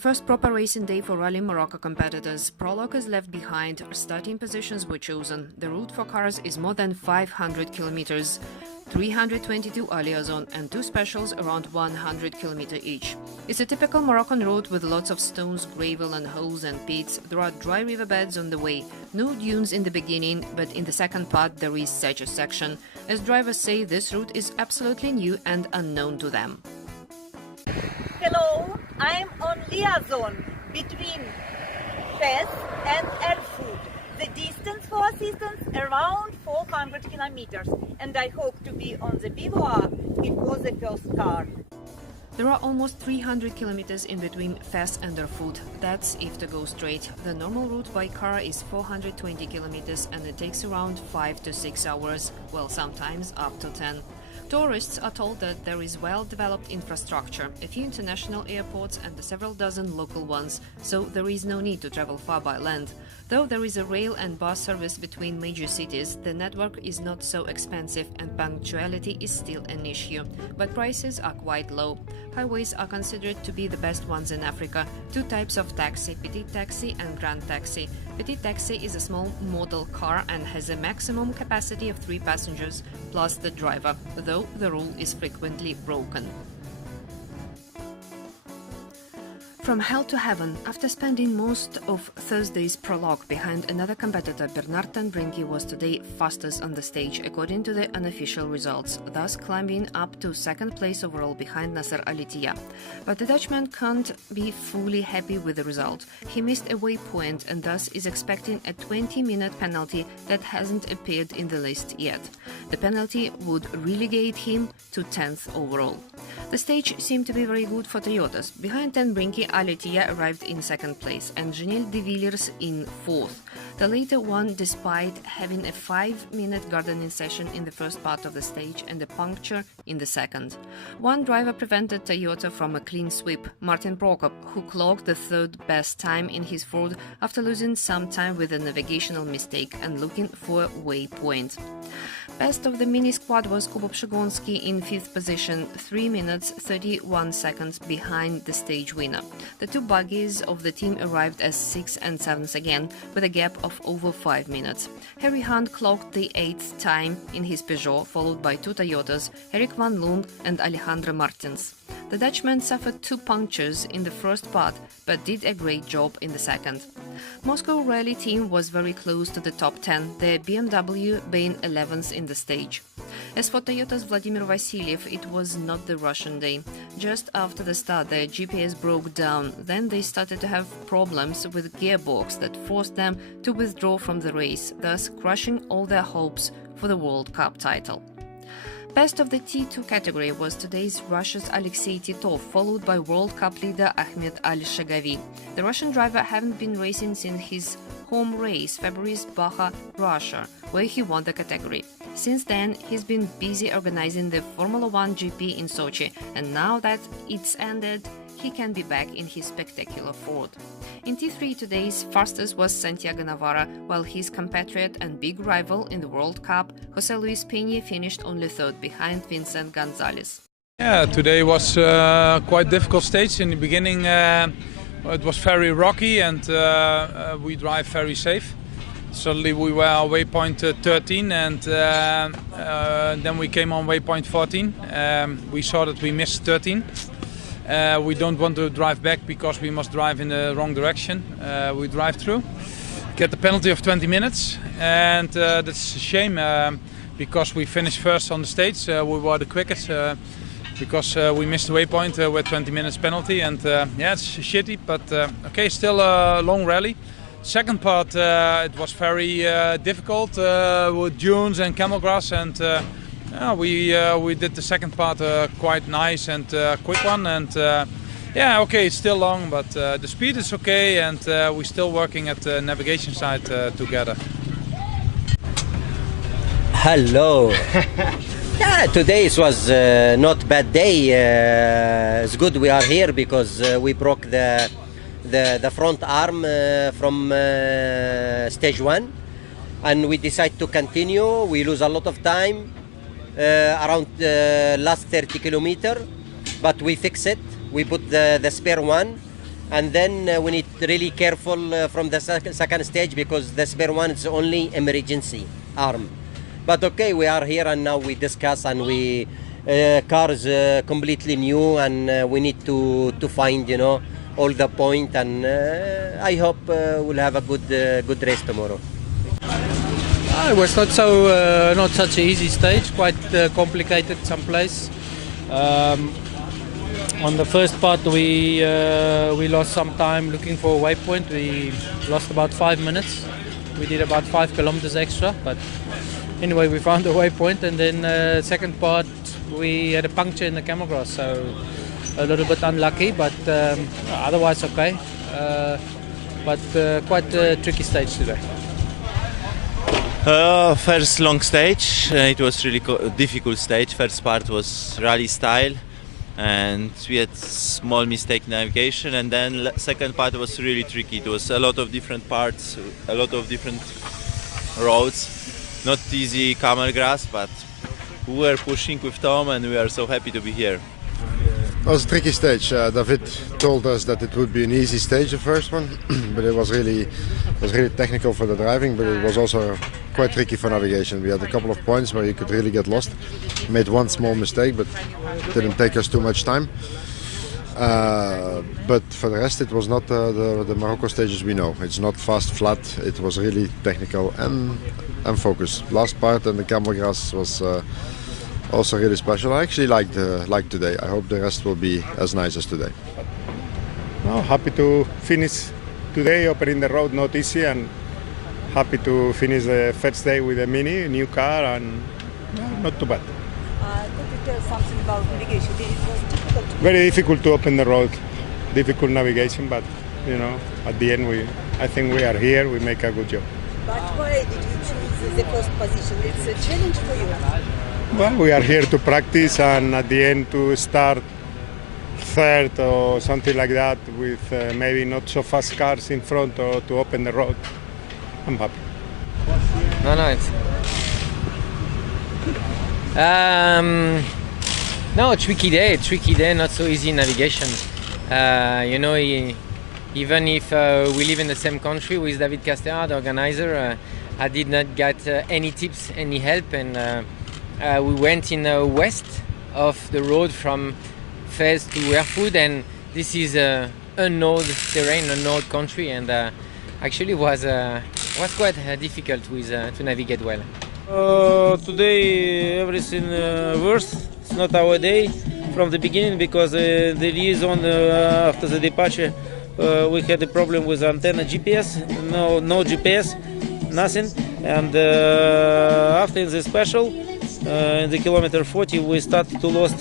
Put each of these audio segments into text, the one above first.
first proper racing day for Rallye Morocco competitors, prologue is left behind, starting positions were chosen. The route for cars is more than 500 kilometers, 322 Liaison and 2 specials around 100 km each. It's a typical Moroccan road with lots of stones, gravel and holes and pits. There are dry riverbeds on the way, no dunes in the beginning, but in the second part there is such a section. As drivers say, this route is absolutely new and unknown to them. Hello, I'm on liaison between Fez and Erfoud. The distance for assistance around 400 kilometers, and I hope to be on the bivouac before the first car. There are almost 300 kilometers in between Fez and Erfoud. That's if to go straight. The normal route by car is 420 kilometers and it takes around 5 to 6 hours, well, sometimes up to 10. Tourists are told that there is well-developed infrastructure, a few international airports and several dozen local ones, so there is no need to travel far by land. Though there is a rail and bus service between major cities, the network is not so expensive and punctuality is still an issue, but prices are quite low. Highways are considered to be the best ones in Africa. 2 types of taxi, petite taxi and grand taxi. Petite taxi is a small model car and has a maximum capacity of 3 passengers plus the driver, though the rule is frequently broken. From hell to heaven, after spending most of Thursday's prologue behind another competitor, Bernard ten Brinky was today fastest on the stage according to the unofficial results, thus climbing up to second place overall behind Nasser Al-Attiyah. But the Dutchman can't be fully happy with the result. He missed a waypoint and thus is expecting a 20-minute penalty that hasn't appeared in the list yet. The penalty would relegate him to 10th overall. The stage seemed to be very good for Toyotas. Behind ten Brinky, Al-Attiyah arrived in second place and Genil de Villiers in fourth. The latter won despite having a 5-minute gardening session in the first part of the stage and a puncture in the second. One driver prevented Toyota from a clean sweep, Martin Prokop, who clocked the third best time in his Ford after losing some time with a navigational mistake and looking for a waypoint. Best of the mini squad was Kubo Przygonski in 5th position, 3 minutes 31 seconds behind the stage winner. The 2 buggies of the team arrived as 6th and 7th again, with a gap of over 5 minutes. Harry Hunt clocked the 8th time in his Peugeot, followed by 2 Toyotas, Eric van Loon and Alejandro Martins. The Dutchman suffered 2 punctures in the first part, but did a great job in the second. Moscow Rally team was very close to the top 10, the BMW being 11th in the stage. As for Toyota's Vladimir Vasiliev, it was not the Russian day. Just after the start, their GPS broke down. Then they started to have problems with gearbox that forced them to withdraw from the race, thus crushing all their hopes for the World Cup title. Best of the T2 category was today's Russia's Alexei Titov, followed by World Cup leader Ahmed Al-Shagavi. The Russian driver hadn't been racing since his home race, February's Baja, Russia, where he won the category. Since then, he's been busy organizing the Formula 1 GP in Sochi, and now that it's ended, he can be back in his spectacular Ford. In T3, today's fastest was Santiago Navarra, while his compatriot and big rival in the World Cup, José Luis Peña, finished only 3rd behind Vincent Gonzalez. Yeah, today was quite a difficult stage. In the beginning, it was very rocky and we drive very safe. Suddenly we were on waypoint 13 and then we came on waypoint 14. We saw that we missed 13. We don't want to drive back because we must drive in the wrong direction. We drive through, get the penalty of 20 minutes, and that's a shame because we finished first on the stage. We were the quickest because we missed the waypoint with 20 minutes penalty, and yeah, it's shitty, but okay, still a long rally. Second part, it was very difficult with dunes and camel grass, and we did the second part quite nice and quick one, and yeah, okay, it's still long, but the speed is okay, and we're still working at the navigation side together. Hello. Yeah, today it was not bad day. It's good we are here because we broke the front arm from stage 1, and we decide to continue. We lose a lot of time around the last 30 kilometers, but we fix it. We put the spare one And then we need really careful from the second stage because the spare one is only emergency arm. But okay, we are here and now we discuss and we car is completely new and we need to find, you know, all the point, and I hope we'll have a good race tomorrow. It was not such an easy stage, quite complicated someplace. On the first part we lost some time looking for a waypoint. We lost about 5 minutes. We did about 5 kilometers extra, but anyway we found a waypoint, and then second part we had a puncture in the camel grass, so a little bit unlucky, but otherwise okay. But quite a tricky stage today. First long stage, it was really difficult stage. First part was rally style and we had small mistake navigation, and then second part was really tricky. It was a lot of different parts, a lot of different roads, not easy camel grass, but we were pushing with Tom and we are so happy to be here. It was a tricky stage. David told us that it would be an easy stage, the first one, but it was really technical for the driving, but it was also quite tricky for navigation. We had a couple of points where you could really get lost. Made one small mistake, but it didn't take us too much time. But for the rest, it was not the Morocco stages we know. It's not fast, flat. It was really technical and focused. Last part and the camel grass was also really special. I actually liked today. I hope the rest will be as nice as today. No, happy to finish today, opening the road, not easy, and happy to finish the first day with a Mini, new car, and not too bad. Could you tell something about navigation? It was difficult. Very difficult to open the road, difficult navigation, but you know, at the end, I think we are here, we make a good job. But why did you choose the first position? It's a challenge for you. Well, we are here to practice, and at the end to start third or something like that with maybe not so fast cars in front or to open the road. I'm happy. No, it's no, tricky day, not so easy navigation. You know, even if we live in the same country with David Castera, the organizer, I did not get any tips, any help, and we went in west of the road from Fez to Erfoud, and this is unknown terrain, unknown country, and actually was quite difficult to navigate well. Today everything worse. It's not our day from the beginning because the liaison after the departure we had a problem with antenna GPS, no GPS, nothing, and after the special in the kilometer 40 we started to lose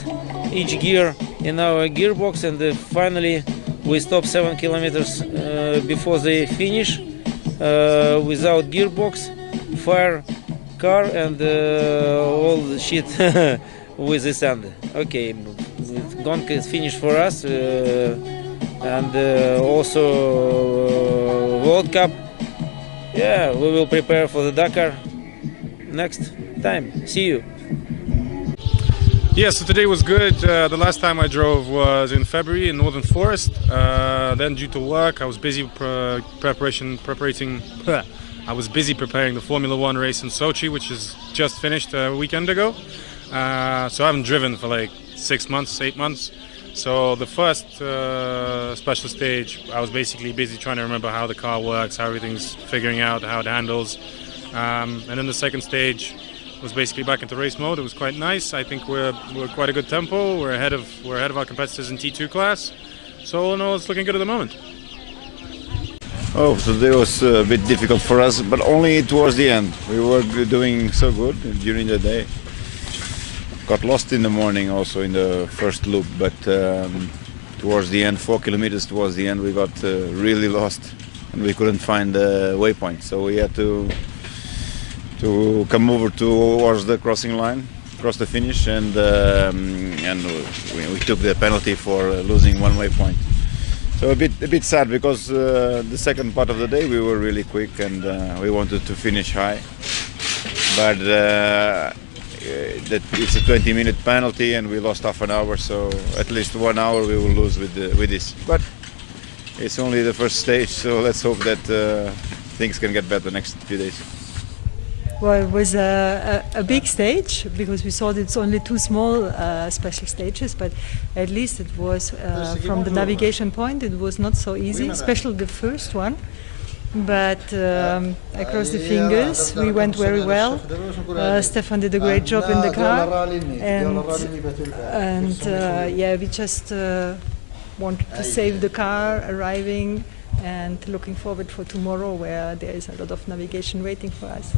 each gear in our gearbox, and finally we stopped 7 kilometers before the finish without gearbox, fire car, and all the shit with the sand. Okay, Gonka is finished for us, and also World Cup. Yeah, we will prepare for the Dakar next time. See you. Yeah, so today was good. The last time I drove was in February in Northern Forest. Then due to work, I was busy preparing the Formula One race in Sochi, which is just finished a weekend ago. So I haven't driven for like 6 months, 8 months. So the first special stage, I was basically busy trying to remember how the car works, how everything's figuring out, how it handles. And then the second stage was basically back into race mode. It was quite nice. I think we're quite a good tempo. We're ahead of our competitors in T2 class. So all in all, it's looking good at the moment. Oh, today was a bit difficult for us, but only towards the end. We were doing so good during the day. Got lost in the morning also in the first loop, but towards the end, 4 kilometers towards the end, we got really lost and we couldn't find the waypoint. So we had to come over towards the crossing line, cross the finish, and we took the penalty for losing one waypoint. So a bit sad because the second part of the day we were really quick and we wanted to finish high, but that it's a 20-minute penalty and we lost half an hour, so at least 1 hour we will lose with this. But it's only the first stage, so let's hope that things can get better next few days. Well, it was a big stage because we thought it's only two small special stages, but at least it was from the navigation point it was not so easy, especially the first one. But I crossed the fingers. We went very well. Stefan did a great job in the car, and yeah, we just wanted to save the car arriving and looking forward for tomorrow, where there is a lot of navigation waiting for us.